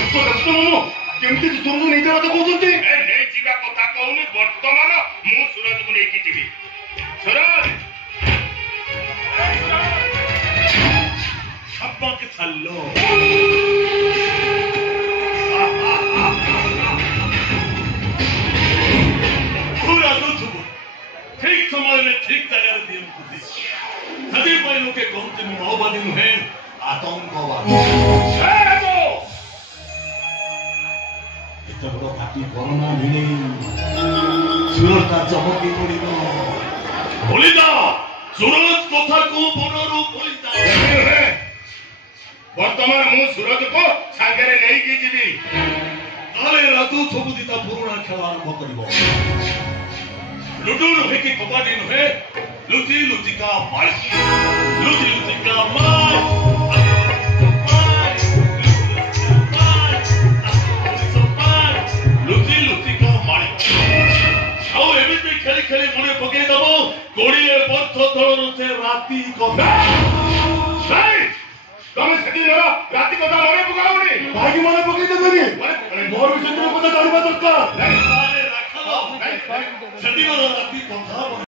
केमती तुम नहीं जावा तो कहते नहीं जीवा कथा कहूनी वर्तमान मु सूरज को लेके जीवी सूरज अब्बा के छल्लो पूरा दुख ठीक समय में ठीक जगह दिए मुझे सदी पर लोग के कहते माओवादी नुहे आतंकवादी इतना बड़ा पार्टी कोरोना मिले सूरज का चमकी पड़ी ना बोली जा सूरज कथा को पुनरुप बोली जा वर्तमान मु सूरज को सागरे नहीं की जीवी नाले रातु सब दिता पुराना खेल आरंभ करिवो लुडू नुहे की कबाडी नुहे लुची लुची का माल लुची लुची का माल लुची लुची का माल आओ एमिति खेली खेली मने पके दबो कोड़िए बर्थ तळर से राती कथा नहीं तुम सदी न राती कथा मने पकाओनी भागी मने पके देबनी मोर विषय में पता जानिबा दरकार नहीं राखलो नहीं सदी न राती कथा